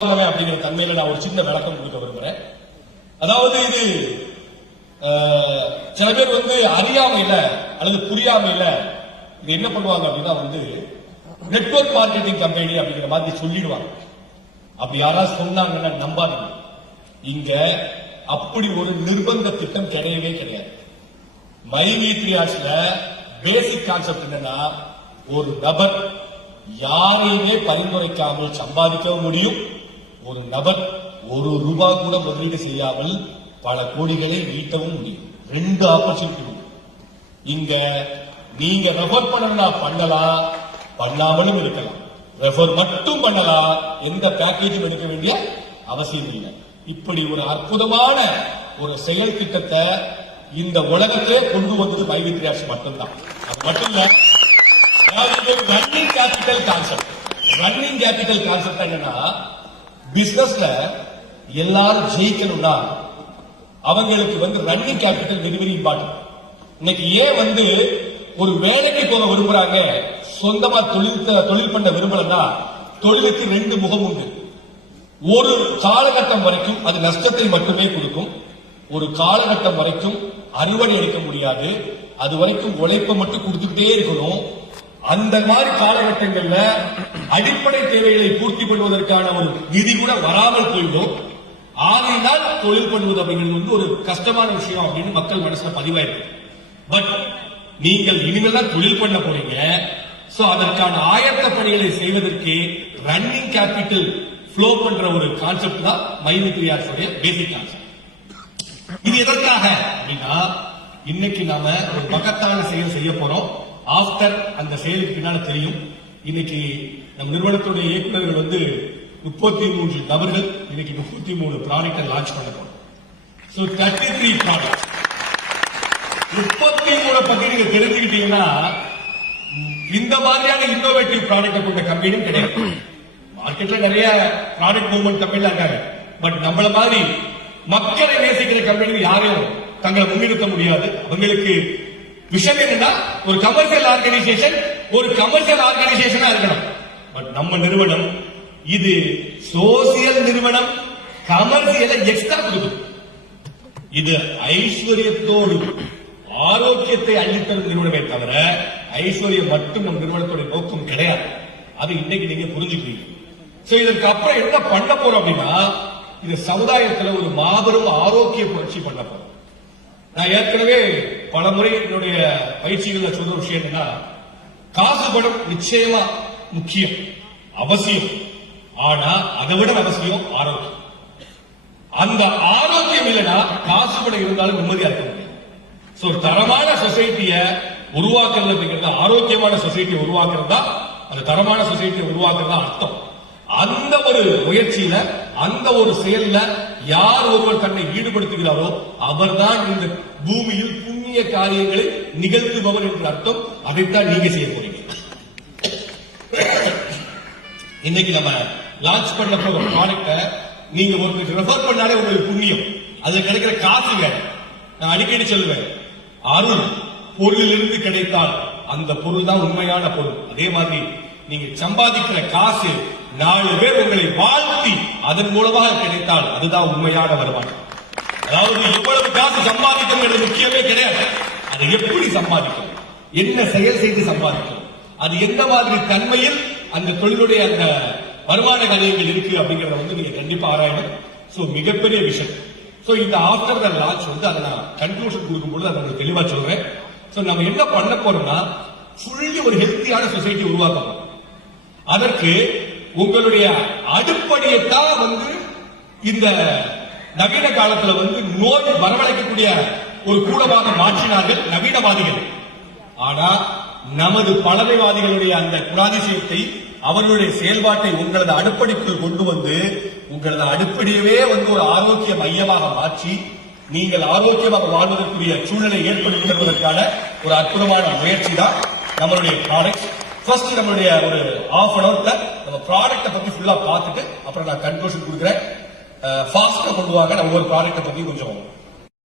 அப்படிங்கிற தன்மையில நான் ஒரு சின்ன விளக்கம் கொடுக்க விரும்புறேன். அதாவது இது சில பேர் அறியாமையில அல்லது புரியாமையில இது என்ன பண்ணுவாங்க அப்படின்னா நெட்வொர்க் மார்க்கெட்டிங் கம்பெனி அப்படிங்கிற மாதிரி சொல்லிடுவாங்க. அப்படி யாராவது சொன்னாங்கன்னா நம்பாதீங்க. இங்க அப்படி ஒரு நிர்பந்த திட்டம் கிடையவே கிடையாது. மைவி3ஆர்ஸ்ல பேசிக் கான்செப்ட் என்னன்னா, ஒரு நபர் யாரையுமே பரிந்துரைக்காமல் சம்பாதிக்கவும் முடியும். ஒரு நபர் ஒரு ரூபாய் கூட முதலீடு செய்யாமல் பல கோடிகளை ஈட்டவும் முடியும். 2 ஆப்பர்ச்சுனிட்டி இங்க. நீங்க ரெஃபர் பண்ணலாம், பண்ணாமலும் இருக்கலாம். ரெஃபர் மட்டும் பண்ணலாம், எந்த பேக்கேஜும் எடுக்க வேண்டிய அவசியம் இல்லை. இப்படி ஒரு அற்புதமான ஒரு செயல் திட்டத்தை இந்த உலகத்திலே கொண்டு வந்தது மைவி3ஆர்ஸ் மட்டும்தான். அது மட்டும் இல்ல, running capital concept. Running capital concept என்னன்னா, பிசினஸ்ல எல்லாரும் ஜெயிக்கணும்னா அவங்களுக்கு running capital very very important. இன்னைக்கு ஏன் ஒரு வேலைக்கு போக விரும்புறாங்க, சொந்தமா தொழில் பண்ண விரும்பலன்னா, தொழிலுக்கு 2 முகம் உண்டு. ஒரு காலகட்டம் வரைக்கும் அது நஷ்டத்தை மட்டுமே கொடுக்கும். ஒரு காலகட்டம் வரைக்கும் அறுவடை எடுக்க முடியாது. அது வரைக்கும் உழைப்பை மட்டும் கொடுத்துக்கிட்டே இருக்கணும். அந்த மாதிரி காலகட்டங்கள்ல அடிப்படை தேவைகளை பூர்த்தி பண்ணுவதற்கான ஒரு விதி கூட வராமல் போயிடும். ஆகையினால் தொழில் பண்ணுவது அப்படிங்கிறது ஒரு கஷ்டமான விஷயம் அப்படின்னு மக்கள் மனசுல பதிவாயிருக்கு. பட் நீங்கள் இனிமேல் தொழில் பண்ண போறீங்க. சோ அதற்கான ஆயத்த பணிகளை செய்வதற்கு ரன்னிங் கேபிட்டல் ஃப்ளோ பண்ற ஒரு கான்செப்ட் தான் மைவி3ஆர்ஸ் பேசிக் கான்செப்ட். இது எதற்காக அப்படின்னா, இன்னைக்கு நாம ஒரு மகத்தான செயல் செய்ய போறோம். ஆஃப்டர் அந்த செயலுக்கு பின்னால தெரியும். இன்னைக்கு நம் நிறுவனத்துடைய இயக்குநர்கள் 33 நபர்கள் இன்னைக்கு 33 ப்ராடக்டை லான்ச் பண்ண போறோம். 33 ப்ராடக்ட். 33 பத்தி நீங்க தெரிஞ்சுக்கிட்டீங்கன்னா, இந்த மாதிரியான இன்னோவேட்டிவ் ப்ராடக்ட் கொண்ட கம்பெனியும் கிடையாது. மார்க்கெட்ல நிறைய ப்ராடக்ட் மூவ்மெண்ட் கம்பெனி இருக்காங்க. பட் நம்மள மாதிரி மக்களை நேசிக்கிற கம்பெனி யாரையும் தங்களை முன்னிறுத்த முடியாது. அவங்களுக்கு விஷன் என்னன்னா, ஒரு கமர்ஷியல் ஆர்கனைசேஷனா இருக்கணும். பட் நம்ம நிறுவனம் இது சோசியல் நிறுவனம். கமர்ஷியலை எக்ஸ்ட்ரா கொடுக்கும். இது ஐஸ்வர்யத்தோடு ஆரோக்கியத்தை அள்ளித்தரும் நிறுவனமே தவிர ஐஸ்வர்யம் மட்டும் நம் நிறுவனத்தோட நோக்கம் கிடையாது. அது இன்னைக்கு நீங்க புரிஞ்சுக்கிறீங்க. இதற்கு அப்புறம் என்ன பண்ண போறோம் அப்படின்னா, இந்த சமுதாயத்தில் ஒரு மாபெரும் ஆரோக்கிய புரட்சி பண்ண போறோம். நான் ஏற்கனவே பல முறை என்னுடைய பயிற்சிகள் சொல்ற விஷயம் என்னன்னா, காசு பணம் நிச்சயமா முக்கியம், அவசியம். ஆனா அதை விட அவசியம் ஆரோக்கியம். அந்த ஆரோக்கியம் இல்லைன்னா காசு பணம் இருந்தாலும் நிம்மதியா இருக்க முடியாது. தரமான சொசைட்டிய உருவாக்குறது அப்படிங்கிறது, ஆரோக்கியமான சொசைட்டியை உருவாக்குறது தான், அந்த தரமான சொசைட்டியை உருவாக்குறது தான் அர்த்தம். அந்த ஒரு முயற்சியில, அந்த ஒரு செயல்ல யார் ஒருவர் தன்னை ஈடுபடுத்துகிறாரோ அவர்தான் இந்த பூமியில் புண்ணிய காரியங்களை நிகழ்த்துபவர் என்று அர்த்தம். அதைத்தான் நீங்க செய்ய போறீங்க. இன்னைக்கு நம்ம லான்ச் பண்ண போற ப்ராடக்ட நீங்க ஒருத்தருக்கு ரெஃபர் பண்ணாலே உங்களுக்கு புண்ணியம். அதுல கிடைக்கிற காசு வேற. நான் அடிக்கடி சொல்லுவேன், அருள் பொருளிலிருந்து கிடைத்தால் அந்த பொருள் தான் உண்மையான பொருள். அதே மாதிரி நீங்க சம்பாதிக்கிற காசு 4 பேர் உங்களை வாழ்த்தி அதன் மூலமாக கிடைத்தால் அதுதான் உண்மையான வருமானம். அதாவது எவ்வளவு காசு சம்பாதிக்கிறது முக்கியமே கிடையாது. அதை எப்படி சம்பாதிக்கணும், என்ன செயல் செய்து சம்பாதிக்கணும், அது எந்த மாதிரி தன்மையில் அந்த தொழிலுடைய அந்த வருமான காரியங்கள் இருக்கு அப்படிங்கறத நீங்க கண்டிப்பா ஆராயணும். மிகப்பெரிய விஷயம். இந்த ஆஃப்டர் த லான்ச் அதை நான் கன்க்ளூஷன் கொடுக்கும்போது அதை தெளிவா சொல்றேன். நம்ம என்ன பண்ண போறோம்னா, ஃபுல்லி ஒரு ஹெல்த்தியான சொசைட்டி உருவாக்க போறோம். அதற்கு உங்களுடைய அடிப்படையத்தான் இந்த நவீன காலத்துல நோய் வரவழைக்கக்கூடிய ஒரு கூடமாக மாற்றினார்கள் நவீனவாதிகள். ஆனா நமது பழமைவாதிகளுடைய அந்த குணாதிசயத்தை, அவர்களுடைய செயல்பாட்டை உங்களது அடிப்படைக்குள் கொண்டு உங்களது அடிப்படையவே ஒரு ஆரோக்கிய மையமாக மாற்றி நீங்கள் ஆரோக்கியமாக வாழ்வதற்குரிய சூழலை ஏற்படுத்தி தருவதற்கான ஒரு அற்புதமான முயற்சி தான் நம்மளுடைய ப்ராடக்ட். ஃபர்ஸ்ட் நம்மளுடைய ஒரு ½ an hourல நம்ம ப்ராடக்ட்டை பத்தி ஃபுல்லா பார்த்துட்டு அப்புறம் நான் கன்க்ளூஷன் கொடுக்குறேன். ஃபாஸ்டா கொண்டு வாங்க. நம்ம ஒரு ப்ராடக்ட்டை பத்தி கொஞ்சம்